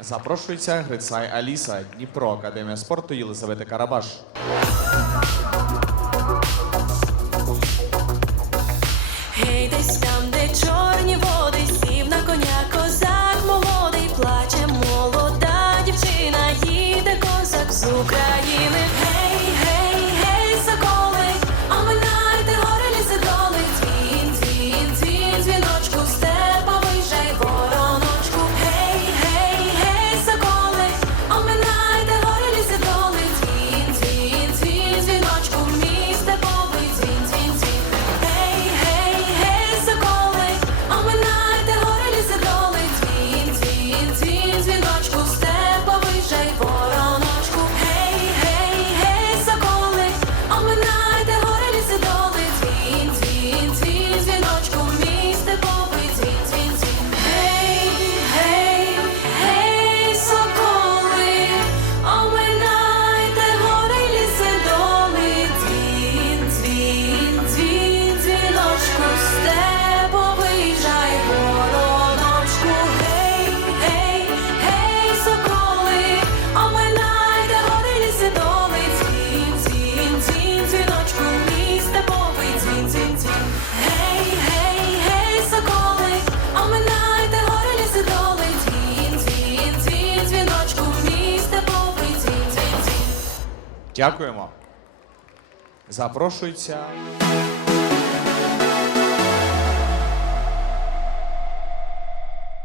Запрошується Грицай Аліса, Дніпро, Академія спорту Єлизавети Карабаш. Гей, десь там, де чорні води, сів на коня козак молодий, плаче молода дівчина, їде козак з України. Дякуємо. Запрошується.